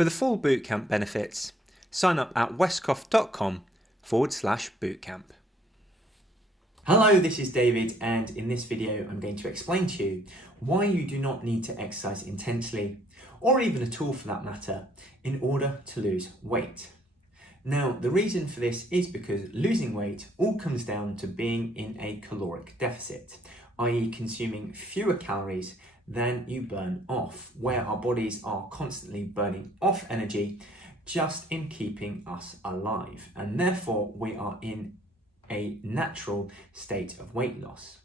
For the full bootcamp benefits, sign up at westcough.com/bootcamp. Hello, this is David, and in this video I'm going to explain to you why you do not need to exercise intensely, or even at all for that matter, in order to lose weight. Now, the reason for this is because losing weight all comes down to being in a caloric deficit, i.e. consuming fewer calories than you burn off, where our bodies are constantly burning off energy just in keeping us alive, and therefore we are in a natural state of weight loss.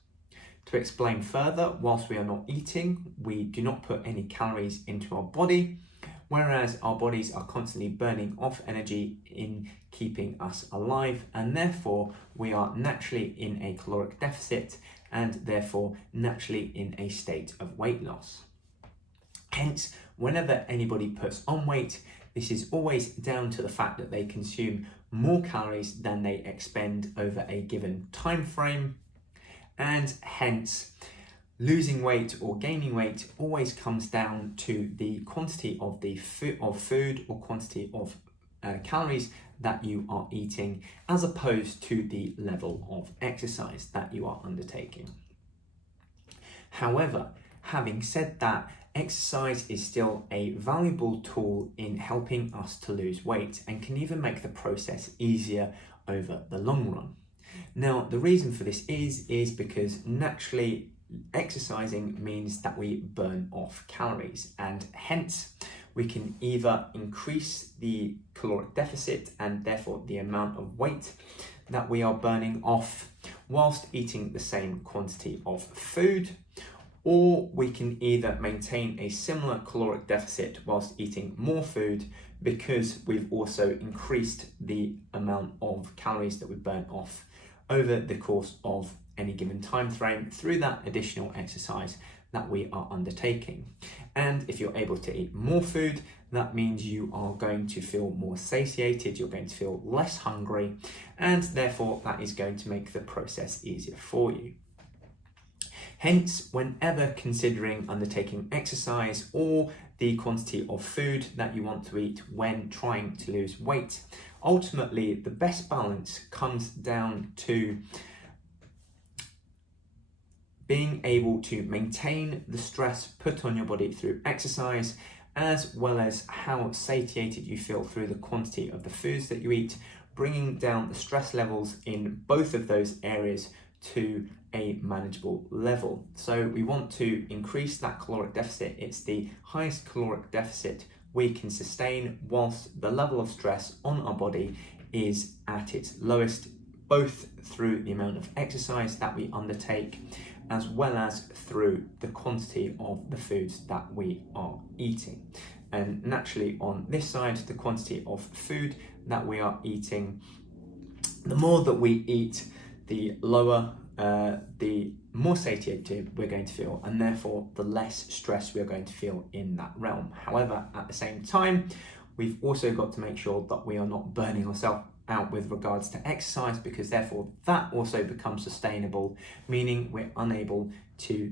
To explain further, whilst we are not eating, we do not put any calories into our body, whereas our bodies are constantly burning off energy in keeping us alive, and therefore we are naturally in a caloric deficit and therefore naturally in a state of weight loss. Hence, whenever anybody puts on weight, this is always down to the fact that they consume more calories than they expend over a given time frame, and hence losing weight or gaining weight always comes down to the quantity of the food or quantity of calories that you are eating, as opposed to the level of exercise that you are undertaking. However, having said that, exercise is still a valuable tool in helping us to lose weight and can even make the process easier over the long run. Now, the reason for this is because naturally exercising means that we burn off calories, and hence we can either increase the caloric deficit and therefore the amount of weight that we are burning off whilst eating the same quantity of food, or we can either maintain a similar caloric deficit whilst eating more food because we've also increased the amount of calories that we burn off over the course of any given time frame through that additional exercise that we are undertaking. And if you're able to eat more food, that means you are going to feel more satiated, you're going to feel less hungry, and therefore that is going to make the process easier for you. Hence, whenever considering undertaking exercise or the quantity of food that you want to eat when trying to lose weight, ultimately the best balance comes down to being able to maintain the stress put on your body through exercise, as well as how satiated you feel through the quantity of the foods that you eat, bringing down the stress levels in both of those areas to a manageable level. So we want to increase that caloric deficit. It's the highest caloric deficit we can sustain whilst the level of stress on our body is at its lowest, both through the amount of exercise that we undertake as well as through the quantity of the foods that we are eating. And naturally on this side, the quantity of food that we are eating, the more that we eat, the lower, the more satiated we're going to feel, and therefore the less stress we're going to feel in that realm. However, at the same time, we've also got to make sure that we are not burning ourselves out with regards to exercise, because therefore that also becomes sustainable, meaning we're unable to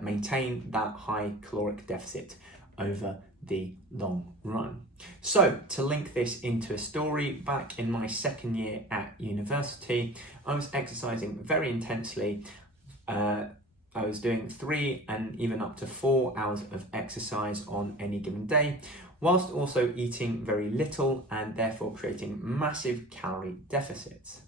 maintain that high caloric deficit over the long run. So to link this into a story, back in my second year at university, I was exercising very intensely. I was doing 3 and even up to 4 hours of exercise on any given day, whilst also eating very little and therefore creating massive calorie deficits.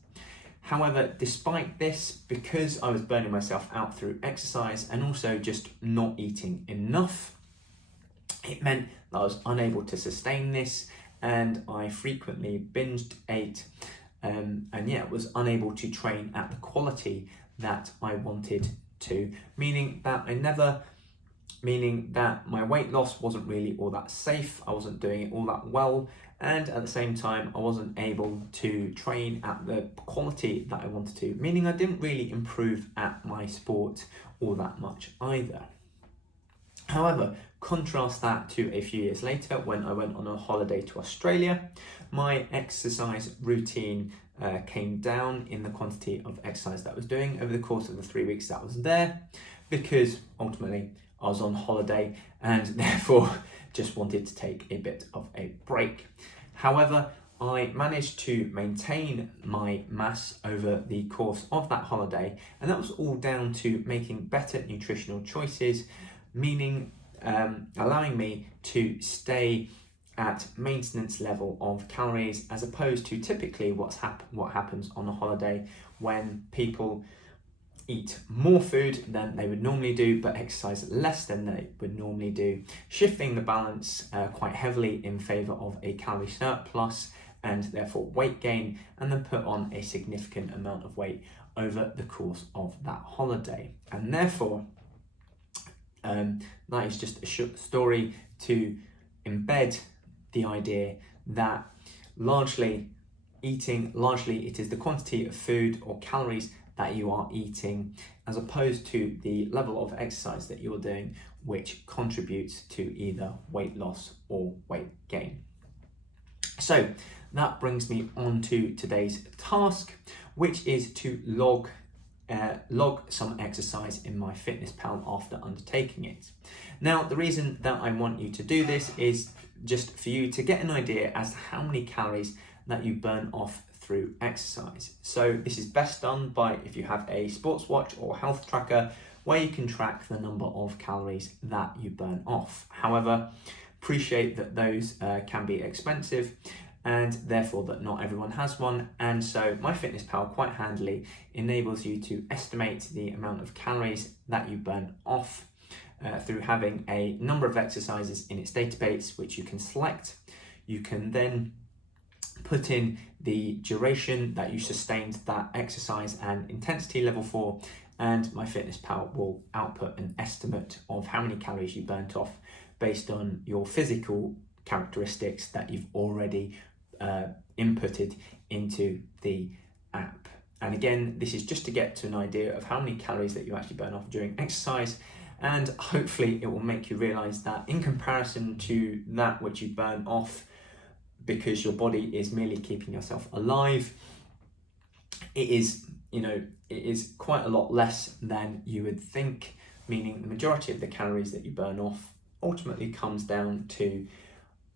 However, despite this, because I was burning myself out through exercise and also just not eating enough, it meant that I was unable to sustain this, and I frequently binged, ate, and was unable to train at the quality that I wanted to, meaning that my weight loss wasn't really all that safe, I wasn't doing it all that well, and at the same time I wasn't able to train at the quality that I wanted to, meaning I didn't really improve at my sport all that much either. However, contrast that to a few years later when I went on a holiday to Australia. My exercise routine came down in the quantity of exercise that I was doing over the course of the 3 weeks that I was there, because ultimately I was on holiday and therefore just wanted to take a bit of a break. However, I managed to maintain my mass over the course of that holiday, and that was all down to making better nutritional choices, meaning allowing me to stay at maintenance level of calories, as opposed to typically what happens on a holiday when people eat more food than they would normally do but exercise less than they would normally do, shifting the balance quite heavily in favour of a calorie surplus and therefore weight gain, and then put on a significant amount of weight over the course of that holiday. And therefore that is just a short story to embed the idea that largely it is the quantity of food or calories that you are eating, as opposed to the level of exercise that you're doing, which contributes to either weight loss or weight gain. So that brings me on to today's task, which is to log some exercise in MyFitnessPal after undertaking it. Now, the reason that I want you to do this is just for you to get an idea as to how many calories that you burn off through exercise. So this is best done by if you have a sports watch or health tracker where you can track the number of calories that you burn off. However, appreciate that those can be expensive, and therefore that not everyone has one, and so MyFitnessPal quite handily enables you to estimate the amount of calories that you burn off through having a number of exercises in its database, which you can select. You can then put in the duration that you sustained that exercise and intensity level for, and MyFitnessPal will output an estimate of how many calories you burnt off based on your physical characteristics that you've already inputted into the app. And again, this is just to get to an idea of how many calories that you actually burn off during exercise, and hopefully it will make you realize that in comparison to that which you burn off because your body is merely keeping yourself alive, it is quite a lot less than you would think, meaning the majority of the calories that you burn off ultimately comes down to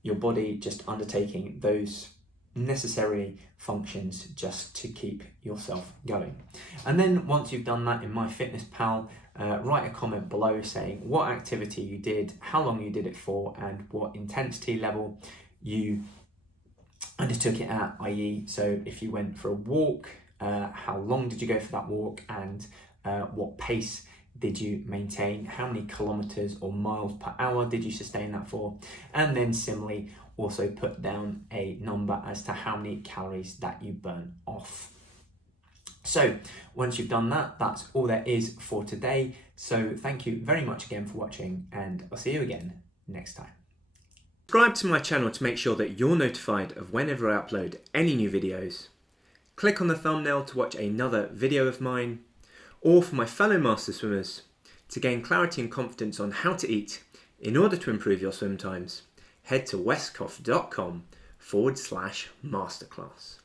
your body just undertaking those necessary functions just to keep yourself going. And then once you've done that in MyFitnessPal, write a comment below saying what activity you did, how long you did it for, and what intensity level you undertook it at, i.e. so if you went for a walk, how long did you go for that walk, and what pace did you maintain, how many kilometers or miles per hour did you sustain that for, and then similarly also put down a number as to how many calories that you burn off. So once you've done that, that's all there is for today. So thank you very much again for watching, and I'll see you again next time. Subscribe to my channel to make sure that you're notified of whenever I upload any new videos. Click on the thumbnail to watch another video of mine, or for my fellow master swimmers, to gain clarity and confidence on how to eat in order to improve your swim times, head to westcough.com/masterclass.